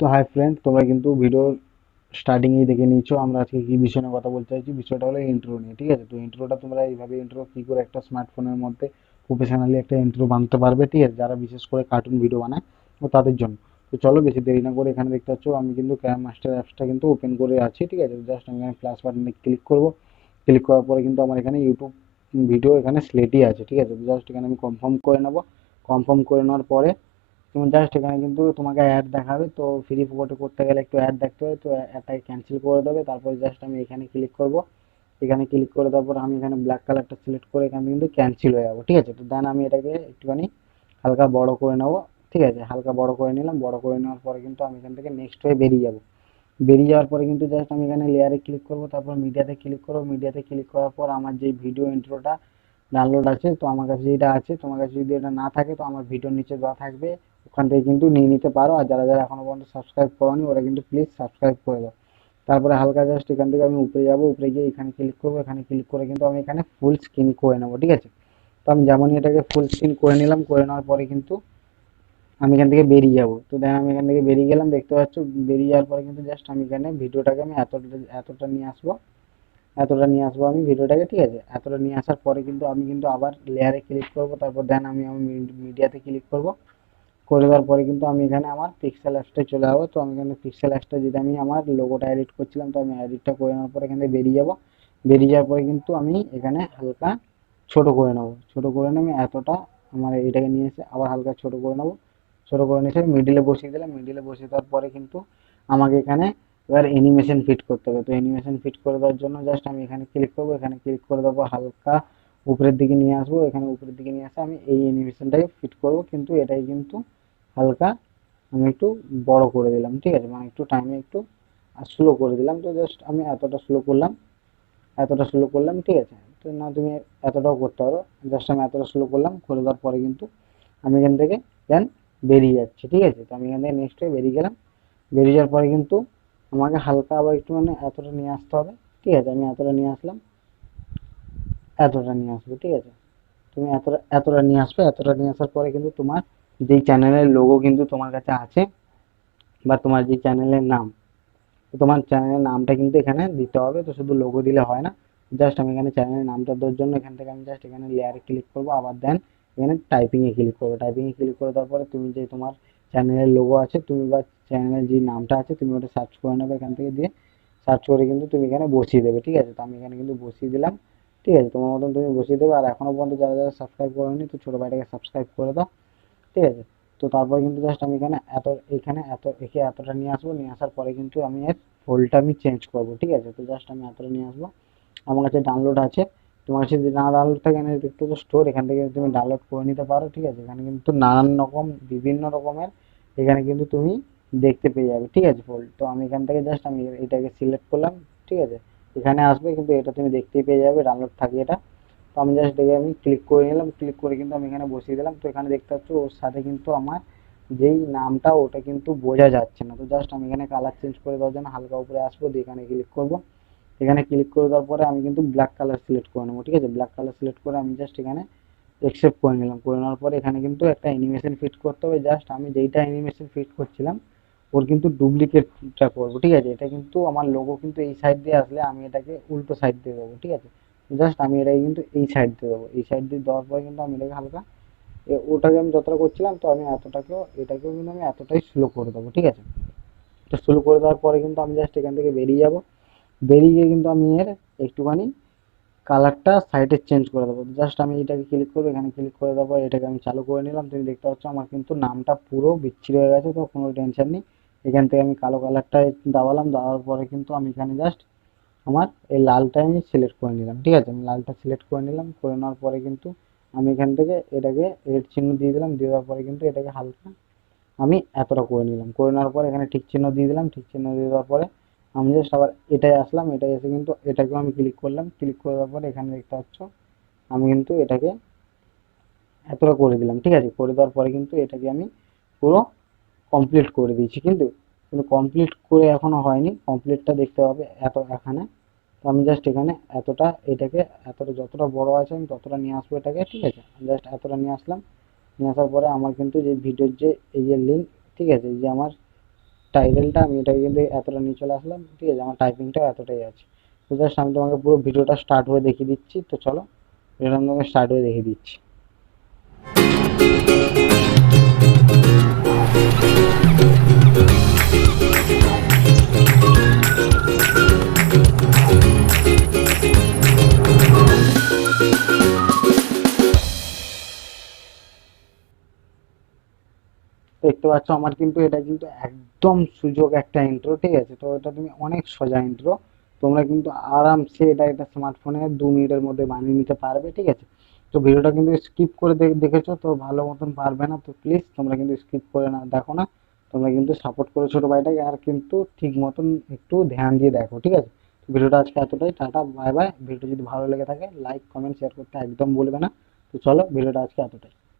তো hi friend, তোমরা কিন্তু ভিডিওর স্টার্টিংয়েই দেখে নিয়েছো আমরা আজকে কি বিষয় নিয়ে কথা বলতে চাইছি। বিষয়টা হলো ইন্ট্রো নিয়ে, ঠিক আছে? তো ইন্ট্রোটা তোমরা এইভাবে ইন্ট্রো কি করে একটা স্মার্টফোনের মধ্যে প্রফেশনালি একটা ইন্ট্রো বানাতে পারবে, ঠিক আছে? যারা বিশেষ করে কার্টুন ভিডিও বানায় তো তাদের জন্য। তো চলো বেশি দেরি না করে এখানে দেখতে পাচ্ছ আমি কিন্তু ক্যাম মাস্টার অ্যাপসটা কিন্তু ওপেন করে আছি, ঠিক আছে? জাস্ট আমি এখানে প্লাস বাটনে ক্লিক করব। ক্লিক করার পরে কিন্তু আমার এখানে ইউটিউব ভিডিও এখানে সিলেক্টই আছে, ঠিক আছে? জাস্ট এখানে আমি কনফার্ম করে নেবো। কনফার্ম করে নেওয়ার পরে তুমি জাস্ট এখানে কিন্তু তোমাকে অ্যাড দেখাবে। তো ফ্রি ফোকটে করতে গেলে একটু অ্যাড দেখতে হয়, তো অ্যাডটাকে ক্যান্সেল করে দেবে। তারপরে জাস্ট আমি এখানে ক্লিক করব। এখানে ক্লিক করে তারপর আমি এখানে ব্ল্যাক কালারটা সিলেক্ট করে এখানে কিন্তু ক্যান্সেল হয়ে যাবো, ঠিক আছে? তো দেন আমি এটাকে একটুখানি হালকা বড় করে নেবো, ঠিক আছে? হালকা বড় করে নিলাম। বড় করে নেওয়ার পরে কিন্তু আমি এখান থেকে নেক্সট হয়ে বেরিয়ে যাব। বেরিয়ে যাওয়ার পরে কিন্তু জাস্ট আমি এখানে লেয়ারে ক্লিক করব, তারপর মিডিয়াতে ক্লিক করব। মিডিয়াতে ক্লিক করার পর আমার যে ভিডিও ইন্ট্রোটা ডাউনলোড আছে, তো আমার কাছে যেটা আছে, তোমার কাছে যদি এটা না থাকে তো আমার ভিডিওর নিচে দেওয়া থাকবে, ওখান থেকে কিন্তু নিয়ে নিতে পারো। আর যারা যারা এখনো পর্যন্ত সাবস্ক্রাইব করোনি ওরা কিন্তু প্লিজ সাবস্ক্রাইব করে দাও। তারপরে হালকা জাস্ট এখান থেকে আমি উপরে যাব, উপরে গিয়ে এখানে ক্লিক করবো। এখানে ক্লিক করে কিন্তু আমি এখানে ফুল স্ক্রিন করে নেবো, ঠিক আছে? তো আমি যেমনই এটাকে ফুল স্ক্রিন করে নিলাম, করে নেওয়ার পরে কিন্তু আমি এখান থেকে বেরিয়ে যাব। তো দেন আমি এখান থেকে বেরিয়ে গেলাম, দেখতে পাচ্ছ। বেরিয়ে যাওয়ার পরে কিন্তু জাস্ট আমি এখানে ভিডিওটাকে আমি এতটা এতটা নিয়ে আসবো। এতটা নিয়ে আসবো আমি ভিডিওটাকে, ঠিক আছে? এতটা নিয়ে আসার পরে কিন্তু আমি কিন্তু আবার লেয়ারে ক্লিক করব। তারপর দেন আমি আমার মিডিয়াতে ক্লিক করব। করে দেওয়ার পরে কিন্তু আমি এখানে আমার পিক্সেল অ্যাপসটা চলে যাবো। তো আমি এখানে পিক্সেল অ্যাপসটা যেটা আমি আমার লোগোটা এডিট করছিলাম, তো আমি এডিটটা করে নেওয়ার পরে এখান থেকে বেরিয়ে যাব। বেরিয়ে যাওয়ার পরে কিন্তু আমি এখানে হালকা ছোট করে নেবো। ছোট করে নিয়ে আমি এতটা আমার এটাকে নিয়ে এসে আবার হালকা ছোট করে নেবো। ছোট করে নিয়ে এসে মিডিলে বসিয়ে দিলাম। মিডিলে বসিয়ে দেওয়ার পরে কিন্তু আমাকে এখানে এবার অ্যানিমেশন ফিট করতে হবে। তো অ্যানিমেশন ফিট করে দেওয়ার জন্য জাস্ট আমি এখানে ক্লিক করবো। এখানে ক্লিক করে দেবো, হালকা উপরের দিকে নিয়ে আসবো। এখানে উপরের দিকে নিয়ে আসে আমি এই অ্যানিমেশনটাকে ফিট করব, কিন্তু এটাই কিন্তু হালকা আমি একটু বড় করে দিলাম, ঠিক আছে? মানে একটু টাইমে একটু স্লো করে দিলাম। তো জাস্ট আমি এতটা স্লো করলাম, এতটা স্লো করলাম, ঠিক আছে? তো না তুমি এতটাও করতে পারো। জাস্ট আমি এতটা স্লো করলাম, করে দেওয়ার পরে কিন্তু আমি এখান থেকে দেন বেরিয়ে যাচ্ছি, ঠিক আছে? তো আমি এখান থেকে নেক্সট হয়ে বেরিয়ে গেলাম। বেরিয়ে যাওয়ার পরে কিন্তু আমাকে হালকা আবার একটু মানে এতটা নিয়ে আসতে হবে, ঠিক আছে? আমি এতটা নিয়ে আসলাম, এতটা নিয়ে আসবো, ঠিক আছে? তুমি এতটা এতটা নিয়ে আসবে। এতটা নিয়ে আসার পরে কিন্তু তোমার যেই চ্যানেলের লোগো কিন্তু তোমার কাছে আছে, বা তোমার যে চ্যানেলের নাম, তো তোমার চ্যানেলের নামটা কিন্তু এখানে দিতে হবে। তো শুধু লোগো দিলে হয় না। জাস্ট আমি এখানে চ্যানেলের নামটা দেওয়ার জন্য এখান থেকে আমি জাস্ট এখানে লেয়ারে ক্লিক করবো। আবার দেন এখানে টাইপিংয়ে ক্লিক করবো। টাইপিংয়ে ক্লিক করে দেওয়ার পরে তুমি যে তোমার চ্যানেলের লোগো আছে, তুমি বা চ্যানেলের যে নামটা আছে তুমি ওটা সার্চ করে নেবে এখান থেকে। দিয়ে সার্চ করে কিন্তু তুমি এখানে বসিয়ে দেবে, ঠিক আছে? তো আমি এখানে কিন্তু বসিয়ে দিলাম, ঠিক আছে? তোমার মতন তুমি বসিয়ে দেবে। আর এখনো পর্যন্ত যারা যারা সাবস্ক্রাইব করেনি তো ছোটো ভাইটাকে সাবস্ক্রাইব করে দাও, ঠিক আছে? তো তারপর কিন্তু জাস্ট আমি এখানে একে এতটা নিয়ে আসবো। নিয়ে আসার পরে কিন্তু আমি এর ফোল্ডটা আমি চেঞ্জ করবো, ঠিক আছে? তো জাস্ট আমি এতটা নিয়ে আসবো। আমার কাছে ডাউনলোড আছে। তোমার কাছে যদি না ডাউনলোড থাকে এখানে দেখতে তো স্টোর, এখান থেকে তুমি ডাউনলোড করে নিতে পারো, ঠিক আছে? এখানে কিন্তু নানান রকম বিভিন্ন রকমের এখানে কিন্তু তুমি দেখতে পেয়ে যাবে, ঠিক আছে? ফোল্ড। তো আমি এখান থেকে জাস্ট আমি এটাকে সিলেক্ট করলাম, ঠিক আছে? এখানে আসবে কিন্তু এটা তুমি দেখতেই পেয়ে যাবে ডাউনলোড থাকে এটা। তো আমি জাস্ট দেখে আমি ক্লিক করে নিলাম। ক্লিক করে কিন্তু আমি এখানে বসিয়ে দিলাম। তো এখানে দেখতে পাচ্ছ ওর সাথে কিন্তু আমার যেই নামটা ওটা কিন্তু বোঝা যাচ্ছে না। তো জাস্ট আমি এখানে কালার চেঞ্জ করে দেওয়ার জন্য হালকা উপরে আসবো, দিয়ে এখানে ক্লিক করবো। এখানে ক্লিক করে দেওয়ার পরে আমি কিন্তু ব্ল্যাক কালার সিলেক্ট করে নেবো, ঠিক আছে? ব্ল্যাক কালার সিলেক্ট করে আমি জাস্ট এখানে একসেপ্ট করে নিলাম। করে নেওয়ার পরে এখানে কিন্তু একটা অ্যানিমেশন ফিট করতে হবে। জাস্ট আমি যেইটা অ্যানিমেশন ফিট করছিলাম ওর কিন্তু ডুপ্লিকেটটা করবো, ঠিক আছে? এটা কিন্তু আমার লোগো কিন্তু এই সাইড দিয়ে আসলে আমি এটাকে উল্টো সাইড দিয়ে দেবো, ঠিক আছে? জাস্ট আমি এটাকে কিন্তু এই সাইড দিয়ে দেবো। এই সাইড দিয়ে দেওয়ার পরে কিন্তু আমি এটাকে হালকা ওটাকে আমি যতটা করছিলাম, তো আমি এটাকেও কিন্তু আমি এতটাই স্লো করে দেবো, ঠিক আছে? তো স্লো করে দেওয়ার পরে কিন্তু আমি জাস্ট এখান থেকে বেরিয়ে যাব। বেরিয়ে গিয়ে কিন্তু আমি এর একটুখানি কালারটা সাইডে চেঞ্জ করে দেবো। জাস্ট আমি এটাকে ক্লিক করবো। এখানে ক্লিক করে দেওয়ার পর এটাকে আমি চালু করে নিলাম। তুমি দেখতে পাচ্ছ আমার কিন্তু নামটা পুরো বিচ্ছিরি হয়ে গেছে, তো কোনো টেনশন নেই। এখান থেকে আমি কালো কালারটা দাবালাম। দেওয়ার পরে কিন্তু আমি এখানে জাস্ট আমার এই লালটা আমি সিলেক্ট করে নিলাম, ঠিক আছে? আমি লালটা সিলেক্ট করে নিলাম। করে নেওয়ার পরে কিন্তু আমি এখান থেকে এটাকে রেড চিহ্ন দিয়ে দিলাম। দিয়ে দেওয়ার পরে কিন্তু এটাকে হালকা আমি এতটা করে নিলাম। করে নেওয়ার পরে এখানে ঠিক চিহ্ন দিয়ে দিলাম। ঠিক চিহ্ন দিয়ে দেওয়ার পরে আমি জাস্ট আবার এটাই আসলাম। এটাই এসে কিন্তু এটাকেও আমি ক্লিক করলাম। ক্লিক করে দেওয়ার পরে এখানে দেখতে পাচ্ছ আমি কিন্তু এটাকে এতটা করে দিলাম, ঠিক আছে? করে দেওয়ার পরে কিন্তু এটাকে আমি পুরো কমপ্লিট করে দিয়েছি। কিন্তু কিন্তু কমপ্লিট করে এখনো হয়নি। কমপ্লিটটা দেখতে পাবে এখানে। তো আমি জাস্ট এখানে এতটা এটাকে এতটা যতটা বড় আছে আমি ততটা নিয়ে আসবো এটাকে, ঠিক আছে? জাস্ট এতটা নিয়ে আসলাম। নিয়ে আসার পরে আমার কিন্তু যে ভিডিওর যে এই যে লিঙ্ক, ঠিক আছে? এই যে আমার টাইটেলটা আমি এটাকে কিন্তু এতটা নিয়ে চলে আসলাম, ঠিক আছে, আমার টাইপিংটাও এতটাই আছে। তো জাস্ট আমি তোমাকে পুরো ভিডিওটা স্টার্ট হয়ে দেখিয়ে দিচ্ছি, তো চলো ভিডিওটা আমি তোমাকে স্টার্ট হয়ে দেখিয়ে দিচ্ছি। দেখতে পাচ্ছ আমার কিন্তু এটা কিন্তু একদম সুযোগ একটা ইন্ট্রো, ঠিক আছে। তো এটা তুমি অনেক সোজা ইন্ট্রো, তোমরা কিন্তু আরামসে এটা স্মার্টফোনে 2 মিনিটের মধ্যে বানিয়ে নিতে পারবে, ঠিক আছে। তো ভিডিওটা কিন্তু স্কিপ করে দেখেছো তো ভালো মতন পারবে না, তো প্লিজ তোমরা কিন্তু স্কিপ করে না দেখো না, তোমরা কিন্তু সাপোর্ট করো ছোট ভাইটাকে, আর কিন্তু ঠিক মতন একটু ধ্যান দিয়ে দেখো, ঠিক আছে। তো ভিডিওটা আজকে এতটাই, টাটা বাই বাই। ভিডিও যদি ভালো লেগে থাকে লাইক কমেন্ট শেয়ার করতে একদম ভুলবে না। তো চলো ভিডিওটা আজকে এতটাই।